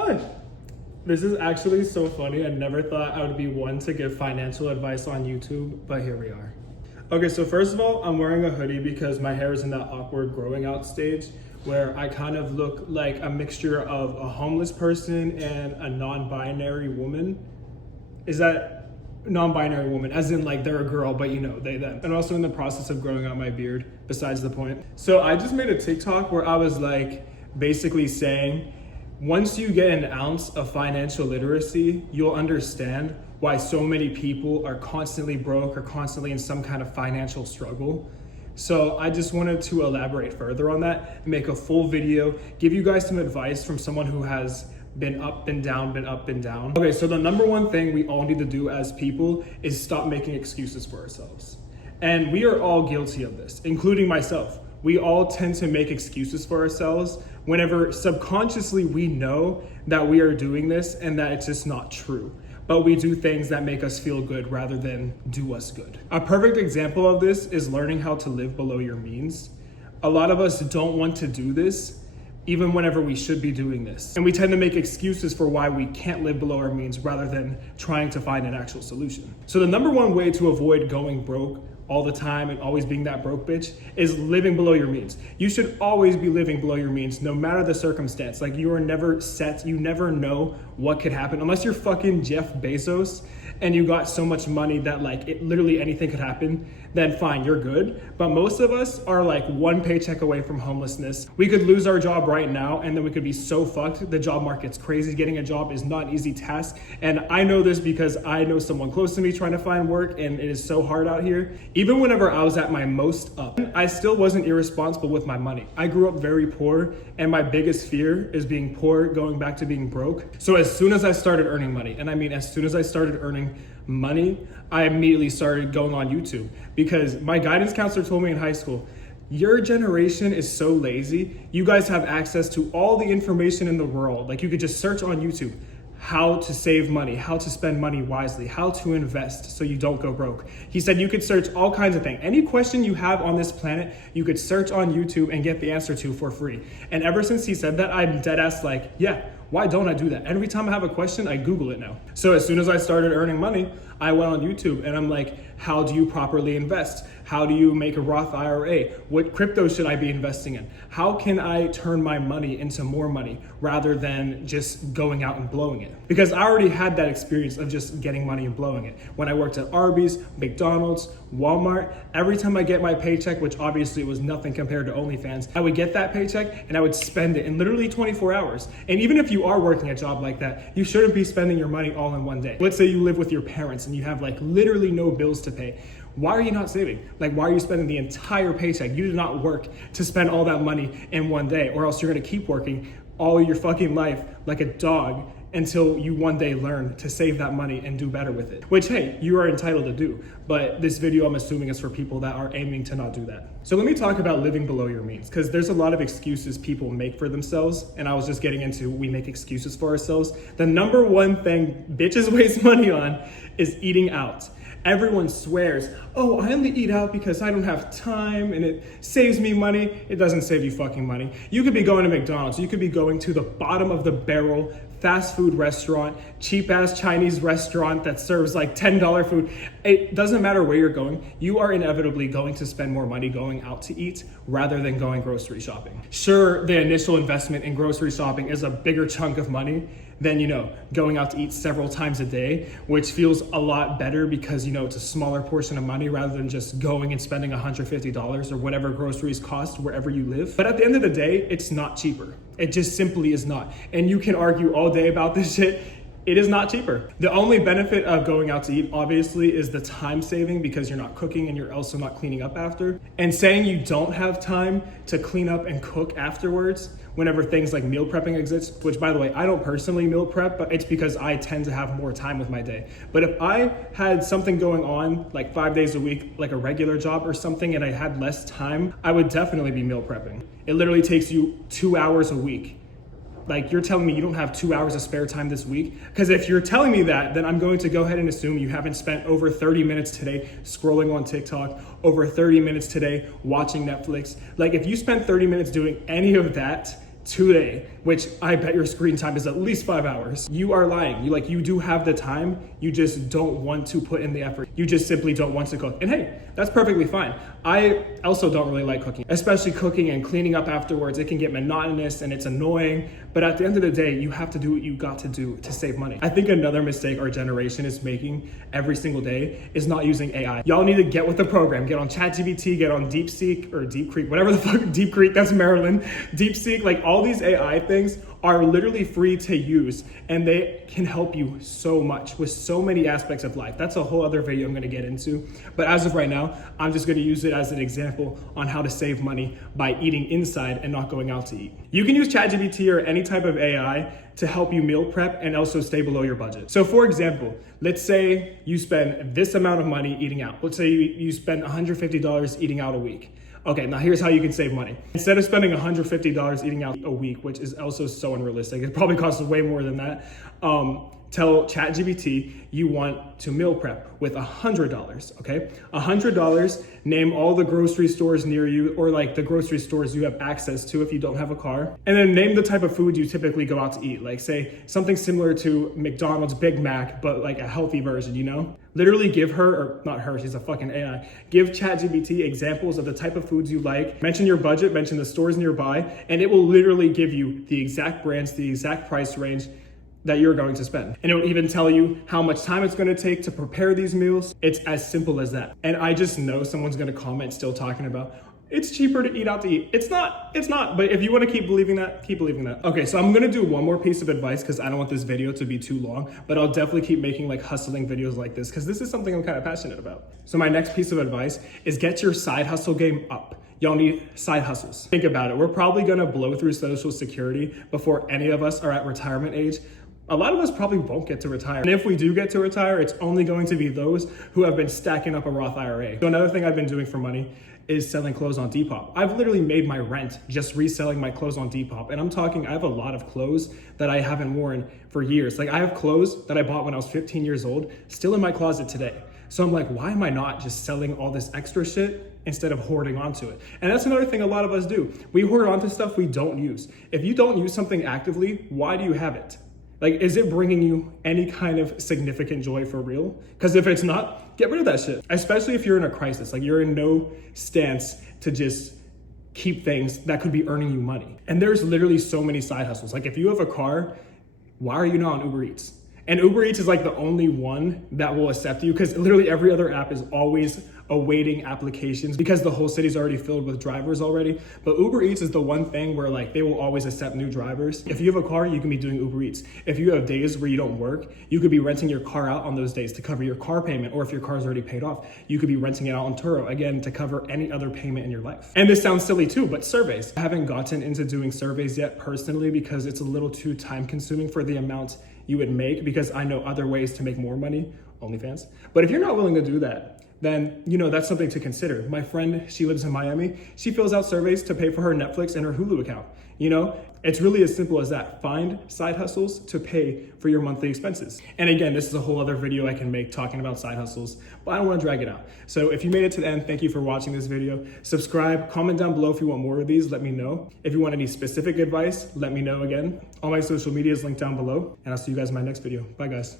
Oh, this is actually so funny. I never thought I would be one to give financial advice on YouTube, but here we are. Okay, so first of all, I'm wearing a hoodie because my hair is in that awkward growing out stage where I kind of look like a mixture of a homeless person and a non-binary woman. Is that non-binary woman, as in like they're a girl, but you know, they, them. And also in the process of growing out my beard, besides the point. So I just made a TikTok where I was like basically saying, once you get an ounce of financial literacy, you'll understand why so many people are constantly broke or constantly in some kind of financial struggle. So I just wanted to elaborate further on that, make a full video, give you guys some advice from someone who has been up and down, been up and down. Okay, so the number one thing we all need to do as people is stop making excuses for ourselves. And we are all guilty of this, including myself. We all tend to make excuses for ourselves whenever subconsciously we know that we are doing this and that it's just not true. But we do things that make us feel good rather than do us good. A perfect example of this is learning how to live below your means. A lot of us don't want to do this, even whenever we should be doing this. And we tend to make excuses for why we can't live below our means rather than trying to find an actual solution. So the number one way to avoid going broke all the time and always being that broke bitch is living below your means. You should always be living below your means, no matter the circumstance. Like, you are never set, you never know what could happen. Unless you're fucking Jeff Bezos and you got so much money that like literally anything could happen, then fine, you're good. But most of us are like one paycheck away from homelessness. We could lose our job right now and then we could be so fucked. The job market's crazy. Getting a job is not an easy task. And I know this because I know someone close to me trying to find work, and it is so hard out here. Even whenever I was at my most up, I still wasn't irresponsible with my money. I grew up very poor, and my biggest fear is being poor, going back to being broke. So as soon as I started earning money, and I mean as soon as I started earning money, I immediately started going on YouTube, because my guidance counselor told me in high school, your generation is so lazy. You guys have access to all the information in the world. Like, you could just search on YouTube how to save money, how to spend money wisely, how to invest so you don't go broke. He said you could search all kinds of things. Any question you have on this planet, you could search on YouTube and get the answer to for free. And ever since he said that, I'm dead ass like, yeah, why don't I do that? Every time I have a question, I Google it now. So as soon as I started earning money, I went on YouTube and I'm like, how do you properly invest? How do you make a Roth IRA? What crypto should I be investing in? How can I turn my money into more money rather than just going out and blowing it? Because I already had that experience of just getting money and blowing it. When I worked at Arby's, McDonald's, Walmart, every time I get my paycheck, which obviously was nothing compared to OnlyFans, I would get that paycheck and I would spend it in literally 24 hours. And even if you are working a job like that, you shouldn't be spending your money all in one day. Let's say you live with your parents and you have like literally no bills to pay. Why are you not saving? Like, why are you spending the entire paycheck? You did not work to spend all that money in one day, or else you're gonna keep working all your fucking life like a dog until you one day learn to save that money and do better with it. Which, hey, you are entitled to do. But this video, I'm assuming, is for people that are aiming to not do that. So let me talk about living below your means, because there's a lot of excuses people make for themselves. And I was just getting into, we make excuses for ourselves. The number one thing bitches waste money on is eating out. Everyone swears, oh, I only eat out because I don't have time and it saves me money. It doesn't save you fucking money. You could be going to McDonald's. You could be going to the bottom of the barrel fast food restaurant, cheap ass Chinese restaurant that serves like $10 food. It doesn't matter where you're going. You are inevitably going to spend more money going out to eat rather than going grocery shopping. Sure, the initial investment in grocery shopping is a bigger chunk of money than, going out to eat several times a day, which feels a lot better because, it's a smaller portion of money rather than just going and spending $150 or whatever groceries cost wherever you live. But at the end of the day, it's not cheaper. It just simply is not. And you can argue all day about this shit. It is not cheaper. The only benefit of going out to eat, obviously, is the time saving, because you're not cooking and you're also not cleaning up after. And saying you don't have time to clean up and cook afterwards whenever things like meal prepping exist, which, by the way, I don't personally meal prep, but it's because I tend to have more time with my day. But if I had something going on like 5 days a week, like a regular job or something, and I had less time, I would definitely be meal prepping. It literally takes you 2 hours a week. Like, you're telling me you don't have 2 hours of spare time this week? Because if you're telling me that, then I'm going to go ahead and assume you haven't spent over 30 minutes today scrolling on TikTok, over 30 minutes today watching Netflix. Like, if you spent 30 minutes doing any of that today, which I bet your screen time is at least 5 hours. You are lying. You do have the time, you just don't want to put in the effort. You just simply don't want to cook. And hey, that's perfectly fine. I also don't really like cooking, especially cooking and cleaning up afterwards. It can get monotonous and it's annoying, but at the end of the day, you have to do what you got to do to save money. I think another mistake our generation is making every single day is not using AI. Y'all need to get with the program. Get on ChatGPT, get on DeepSeek or Deep Creek, whatever the fuck, Deep Creek, that's Maryland. DeepSeek, like all these AI things are literally free to use and they can help you so much with so many aspects of life. That's a whole other video I'm gonna get into. But as of right now, I'm just gonna use it as an example on how to save money by eating inside and not going out to eat. You can use ChatGPT or any type of AI to help you meal prep and also stay below your budget. So for example, let's say you spend this amount of money eating out. Let's say you spend $150 eating out a week. Okay, now here's how you can save money. Instead of spending $150 eating out a week, which is also so unrealistic, it probably costs way more than that, tell ChatGPT you want to meal prep with $100, okay? $100, name all the grocery stores near you or like the grocery stores you have access to if you don't have a car. And then name the type of food you typically go out to eat. Like say something similar to McDonald's Big Mac, but like a healthy version, you know? Literally give her, or not her, she's a fucking AI, give ChatGPT examples of the type of foods you like, mention your budget, mention the stores nearby, and it will literally give you the exact brands, the exact price range that you're going to spend. And it will even tell you how much time it's gonna take to prepare these meals. It's as simple as that. And I just know someone's gonna comment still talking about, it's cheaper to eat out to eat. It's not, but if you wanna keep believing that, keep believing that. Okay, so I'm gonna do one more piece of advice because I don't want this video to be too long, but I'll definitely keep making like hustling videos like this because this is something I'm kind of passionate about. So my next piece of advice is get your side hustle game up. Y'all need side hustles. Think about it. We're probably gonna blow through Social Security before any of us are at retirement age. A lot of us probably won't get to retire. And if we do get to retire, it's only going to be those who have been stacking up a Roth IRA. So another thing I've been doing for money is selling clothes on Depop. I've literally made my rent just reselling my clothes on Depop. And I'm talking, I have a lot of clothes that I haven't worn for years. Like I have clothes that I bought when I was 15 years old, still in my closet today. So I'm like, why am I not just selling all this extra shit instead of hoarding onto it? And that's another thing a lot of us do. We hoard onto stuff we don't use. If you don't use something actively, why do you have it? Like, is it bringing you any kind of significant joy for real? Because if it's not, get rid of that shit. Especially if you're in a crisis, like you're in no stance to just keep things that could be earning you money. And there's literally so many side hustles. Like if you have a car, why are you not on Uber Eats? And Uber Eats is like the only one that will accept you because literally every other app is always awaiting applications because the whole city's already filled with drivers already. But Uber Eats is the one thing where like they will always accept new drivers. If you have a car, you can be doing Uber Eats. If you have days where you don't work, you could be renting your car out on those days to cover your car payment. Or if your car is already paid off, you could be renting it out on Turo, again, to cover any other payment in your life. And this sounds silly too, but surveys. I haven't gotten into doing surveys yet personally because it's a little too time consuming for the amount you would make because I know other ways to make more money, OnlyFans. But if you're not willing to do that, then, you know, that's something to consider. My friend, she lives in Miami. She fills out surveys to pay for her Netflix and her Hulu account. You know, it's really as simple as that. Find side hustles to pay for your monthly expenses. And again, this is a whole other video I can make talking about side hustles, but I don't want to drag it out. So if you made it to the end, thank you for watching this video. Subscribe, comment down below if you want more of these, let me know. If you want any specific advice, let me know again. All my social media is linked down below, and I'll see you guys in my next video. Bye guys.